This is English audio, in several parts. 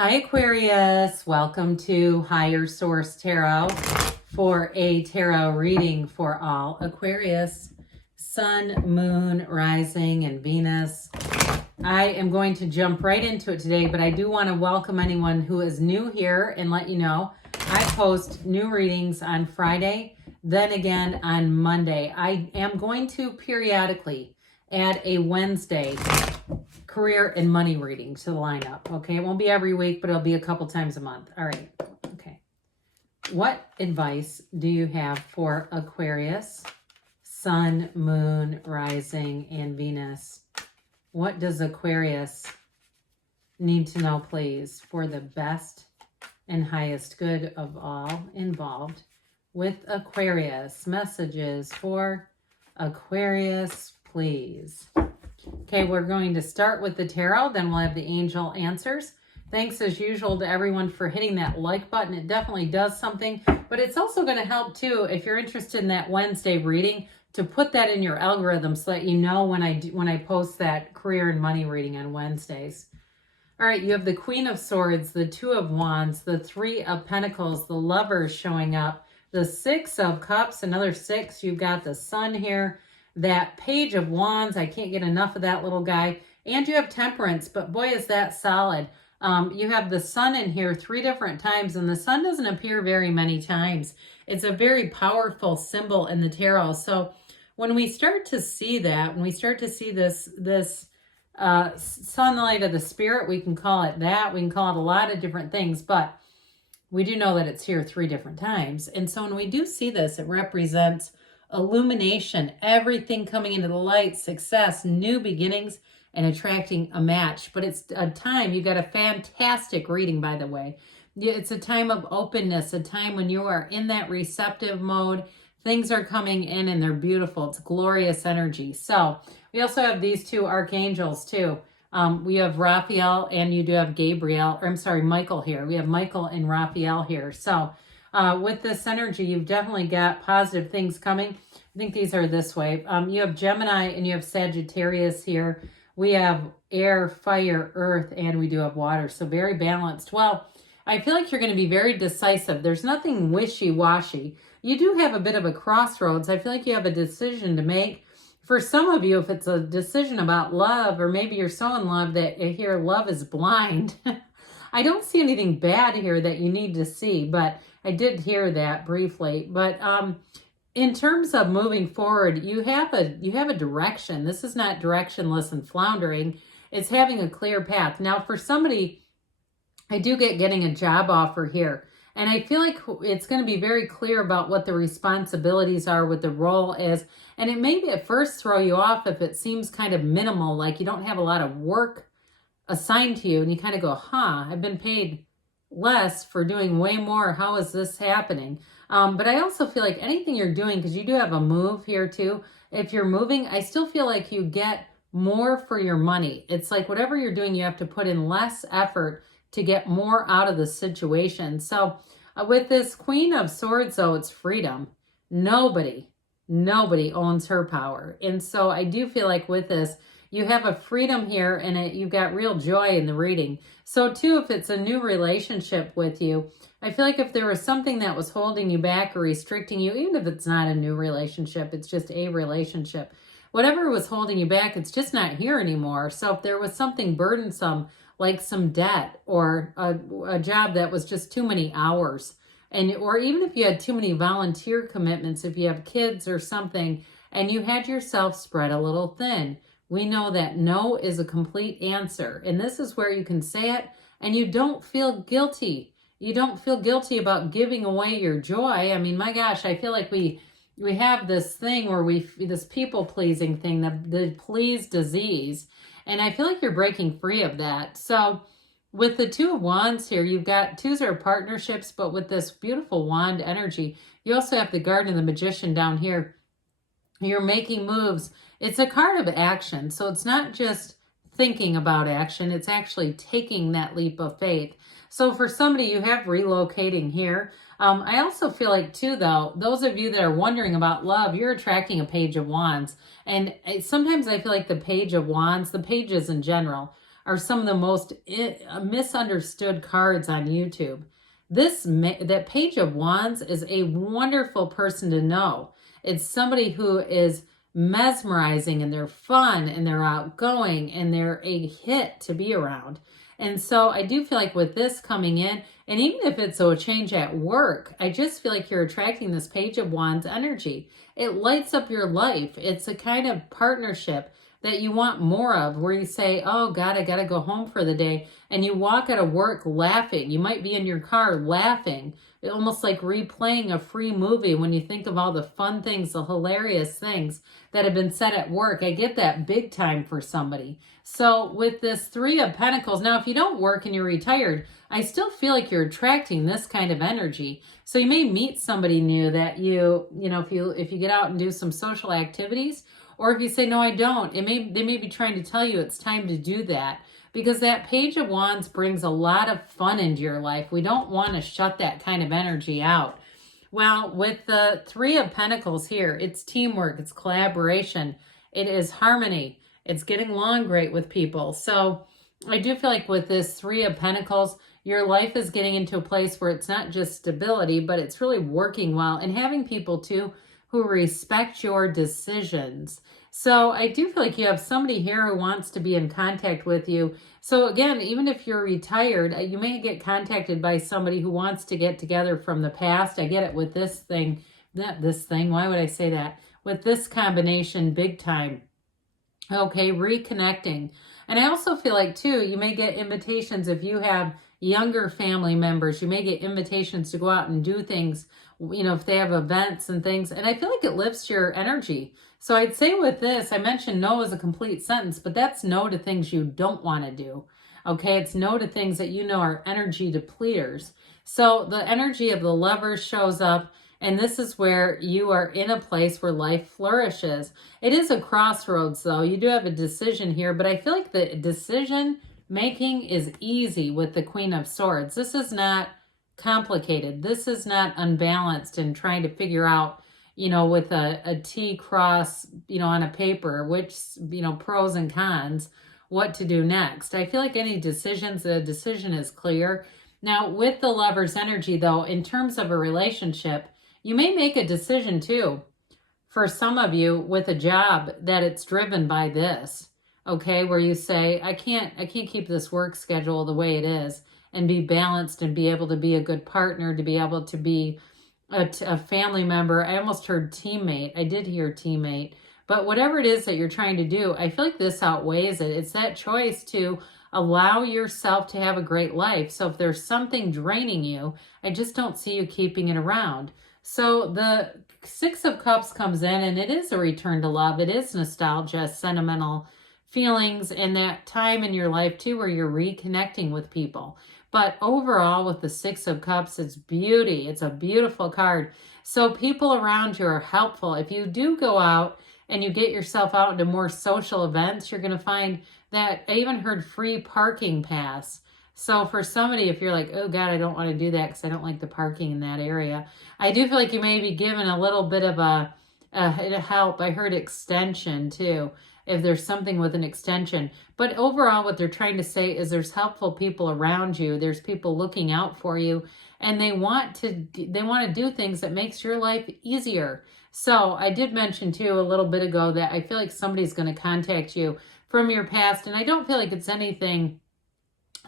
Hi Aquarius, welcome to Higher Source Tarot for a tarot reading for all Aquarius, Sun, Moon, Rising, and Venus. I am going to jump right into it today, but I do want to welcome anyone who is new here and let you know I post new readings on Friday, then again on Monday. I am going to periodically add a Wednesday career and money reading to the lineup. Okay, it won't be every week, but it'll be a couple times a month. All right. Okay. What advice do you have for Aquarius, Sun, Moon, Rising, and Venus? What does Aquarius need to know, please, for the best and highest good of all involved with Aquarius? Messages for Aquarius, please. Okay, we're going to start with the tarot, then we'll have the angel answers. Thanks as usual to everyone for hitting that like button. It definitely does something, but it's also going to help too if you're interested in that Wednesday reading to put that in your algorithm so that you know when I post that career and money reading on Wednesdays. All right, you have the Queen of Swords, the Two of Wands, the Three of Pentacles, the Lovers showing up, the Six of Cups, another six. You've got the Sun here. That Page of Wands, I can't get enough of that little guy. And you have Temperance, but boy, is that solid. You have the Sun in here 3 different times, and the Sun doesn't appear very many times. It's a very powerful symbol in the tarot. So when we start to see that, when we start to see this sunlight of the spirit, we can call it that. We can call it a lot of different things, but we do know that it's here 3 different times. And so when we do see this, it represents illumination, everything coming into the light, success, new beginnings, and attracting a match. But it's a time, you got a fantastic reading, by the way. It's a time of openness, a time when you are in that receptive mode. Things are coming in and they're beautiful. It's glorious energy. So we also have these 2 archangels too. We have Raphael and you do have Gabriel, or I'm sorry, Michael here. We have Michael and Raphael here. So with this energy, you've definitely got positive things coming. I think these are this way. You have Gemini and you have Sagittarius here. We have air, fire, earth, and we do have water. So very balanced. Well, I feel like you're going to be very decisive. There's nothing wishy-washy. You do have a bit of a crossroads. I feel like you have a decision to make. For some of you, if it's a decision about love, or maybe you're so in love that here love is blind. I don't see anything bad here that you need to see, but I did hear that briefly. But in terms of moving forward, you have a direction. This is not directionless and floundering. It's having a clear path. Now, for somebody, I do getting a job offer here. And I feel like it's going to be very clear about what the responsibilities are, what the role is. And it may at first throw you off if it seems kind of minimal, like you don't have a lot of work assigned to you. And you kind of go, I've been paid less for doing way more. How is this happening? But I also feel like anything you're doing, because you do have a move here too. If you're moving, I still feel like you get more for your money. It's like whatever you're doing, you have to put in less effort to get more out of the situation. So with this Queen of Swords, though, it's freedom. Nobody owns her power. And so I do feel like with this, you have a freedom here and you've got real joy in the reading. So too, if it's a new relationship with you, I feel like if there was something that was holding you back or restricting you, even if it's not a new relationship, it's just a relationship, whatever was holding you back, it's just not here anymore. So if there was something burdensome, like some debt or a job that was just too many hours, or even if you had too many volunteer commitments, if you have kids or something, and you had yourself spread a little thin, we know that no is a complete answer. And this is where you can say it and you don't feel guilty. You don't feel guilty about giving away your joy. I mean, my gosh, I feel like we have this thing where this people-pleasing thing, the please disease. And I feel like you're breaking free of that. So with the Two of Wands here, you've got 2s are partnerships, but with this beautiful wand energy, you also have the Garden of the Magician down here. You're making moves. It's a card of action. So it's not just thinking about action. It's actually taking that leap of faith. So for somebody, you have relocating here. I also feel like too, though, those of you that are wondering about love, you're attracting a Page of Wands. And sometimes I feel like the Page of Wands, the pages in general, are some of the most misunderstood cards on YouTube. That Page of Wands is a wonderful person to know. It's somebody who is mesmerizing, and they're fun, and they're outgoing, and they're a hit to be around. And so I do feel like with this coming in, and even if it's a change at work, I just feel like you're attracting this Page of Wands energy. It lights up your life. It's a kind of partnership that you want more of, where you say, oh God, I gotta go home for the day. And you walk out of work laughing. You might be in your car laughing, almost like replaying a free movie when you think of all the fun things, the hilarious things that have been said at work. I get that big time for somebody. So with this Three of Pentacles, now if you don't work and you're retired, I still feel like you're attracting this kind of energy. So you may meet somebody new that if you get out and do some social activities, or if you say, no, I don't, they may be trying to tell you it's time to do that, because that Page of Wands brings a lot of fun into your life. We don't want to shut that kind of energy out. Well, with the Three of Pentacles here, it's teamwork, it's collaboration, it is harmony, it's getting along great with people. So I do feel like with this Three of Pentacles, your life is getting into a place where it's not just stability, but it's really working well, and having people too who respect your decisions. So I do feel like you have somebody here who wants to be in contact with you. So again, even if you're retired, you may get contacted by somebody who wants to get together from the past. I get it with this thing, why would I say that? With this combination, big time. Okay, reconnecting. And I also feel like too, you may get invitations if you have younger family members. You may get invitations to go out and do things, if they have events and things. And I feel like it lifts your energy. So I'd say with this, I mentioned no as a complete sentence, but that's no to things you don't want to do. Okay, it's no to things that are energy depleters. So the energy of the Lovers shows up, and this is where you are in a place where life flourishes. It is a crossroads, though. You do have a decision here, but I feel like the decision making is easy with the Queen of Swords. This is not complicated. This is not unbalanced and trying to figure out, with a T cross, on a paper, which, pros and cons, what to do next. I feel like any decisions, the decision is clear. Now, with the Lover's energy, though, in terms of a relationship, you may make a decision, too, for some of you with a job that it's driven by this, okay, where you say, I can't keep this work schedule the way it is and be balanced and be able to be a good partner, to be able to be a family member. I almost heard teammate. I did hear teammate. But whatever it is that you're trying to do, I feel like this outweighs it. It's that choice to allow yourself to have a great life. So if there's something draining you, I just don't see you keeping it around. So the Six of Cups comes in, and it is a return to love. It is nostalgia, sentimental feelings, and that time in your life too where you're reconnecting with people. But overall, with the Six of Cups, it's beauty. It's a beautiful card. So people around you are helpful. If you do go out and you get yourself out into more social events, you're going to find that I even heard free parking pass. So for somebody, if you're like, oh God, I don't want to do that because I don't like the parking in that area, I do feel like you may be given a little bit of a help. I heard extension too, if there's something with an extension. But overall, what they're trying to say is there's helpful people around you. There's people looking out for you, and they want to do things that makes your life easier. So I did mention too a little bit ago that I feel like somebody's going to contact you from your past, and I don't feel like it's anything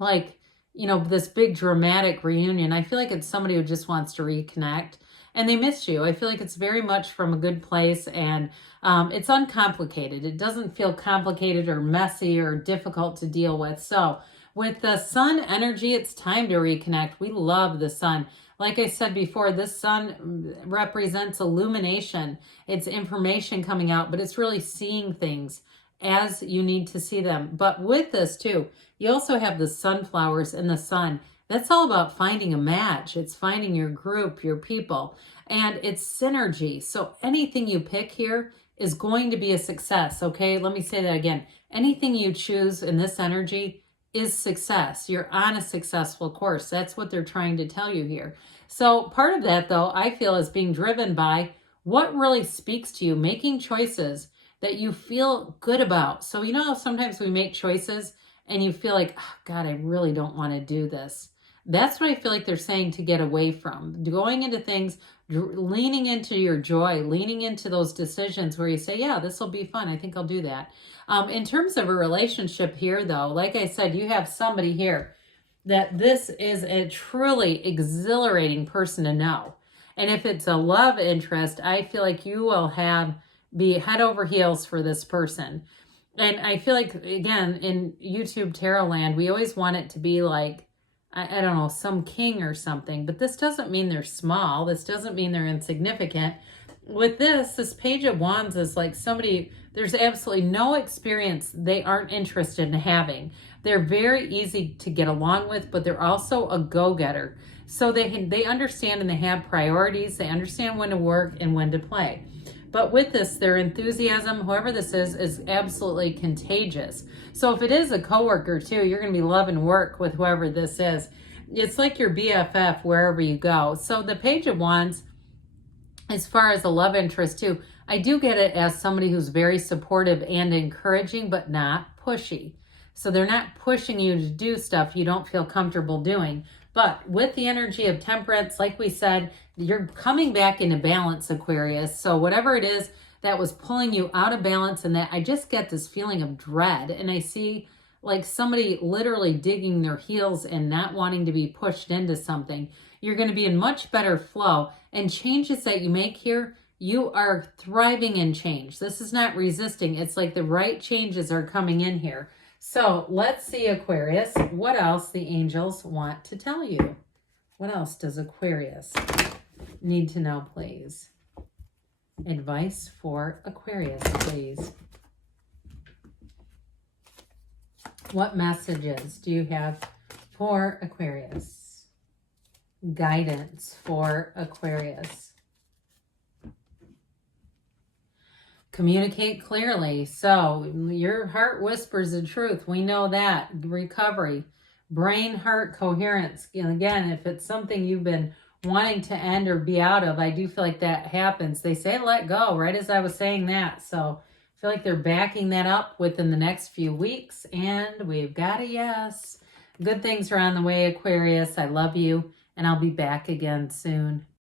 like, this big dramatic reunion. I feel like it's somebody who just wants to reconnect and they miss you. I feel like it's very much from a good place, and it's uncomplicated. It doesn't feel complicated or messy or difficult to deal with. So with the Sun energy, it's time to reconnect. We love the Sun. Like I said before, this Sun represents illumination. It's information coming out, but it's really seeing things as you need to see them. But with this too, you also have the sunflowers and the sun. That's all about finding a match. It's finding your group, your people, and it's synergy. So anything you pick here is going to be a success, okay? Let me say that again. Anything you choose in this energy is success. You're on a successful course. That's what they're trying to tell you here. So part of that, though, I feel is being driven by what really speaks to you, making choices that you feel good about. So how sometimes we make choices and you feel like, oh, God, I really don't want to do this. That's what I feel like they're saying to get away from. Going into things, leaning into your joy, leaning into those decisions where you say, yeah, this will be fun. I think I'll do that. In terms of a relationship here, though, like I said, you have somebody here that this is a truly exhilarating person to know. And if it's a love interest, I feel like you will be head over heels for this person. And I feel like, again, in YouTube Tarot land, we always want it to be like, I don't know, some king or something. But this doesn't mean they're small. This doesn't mean they're insignificant. With this Page of Wands is like somebody, there's absolutely no experience they aren't interested in having. They're very easy to get along with, but they're also a go-getter. So they understand and they have priorities. They understand when to work and when to play. But with this, their enthusiasm, whoever this is absolutely contagious. So if it is a coworker too, you're going to be loving work with whoever this is. It's like your BFF wherever you go. So the Page of Wands, as far as a love interest too, I do get it as somebody who's very supportive and encouraging, but not pushy. So they're not pushing you to do stuff you don't feel comfortable doing. But with the energy of Temperance, like we said, you're coming back into balance, Aquarius. So whatever it is that was pulling you out of balance, and that I just get this feeling of dread. And I see like somebody literally digging their heels and not wanting to be pushed into something. You're going to be in much better flow. And changes that you make here, you are thriving in change. This is not resisting. It's like the right changes are coming in here. So let's see, Aquarius, what else the angels want to tell you. What else does Aquarius need to know, please? Advice for Aquarius, please. What messages do you have for Aquarius? Guidance for Aquarius. Communicate clearly. So your heart whispers the truth. We know that. Recovery, brain, heart, coherence. And again, if it's something you've been wanting to end or be out of, I do feel like that happens. They say let go, right as I was saying that. So I feel like they're backing that up within the next few weeks. And we've got a yes. Good things are on the way, Aquarius. I love you. And I'll be back again soon.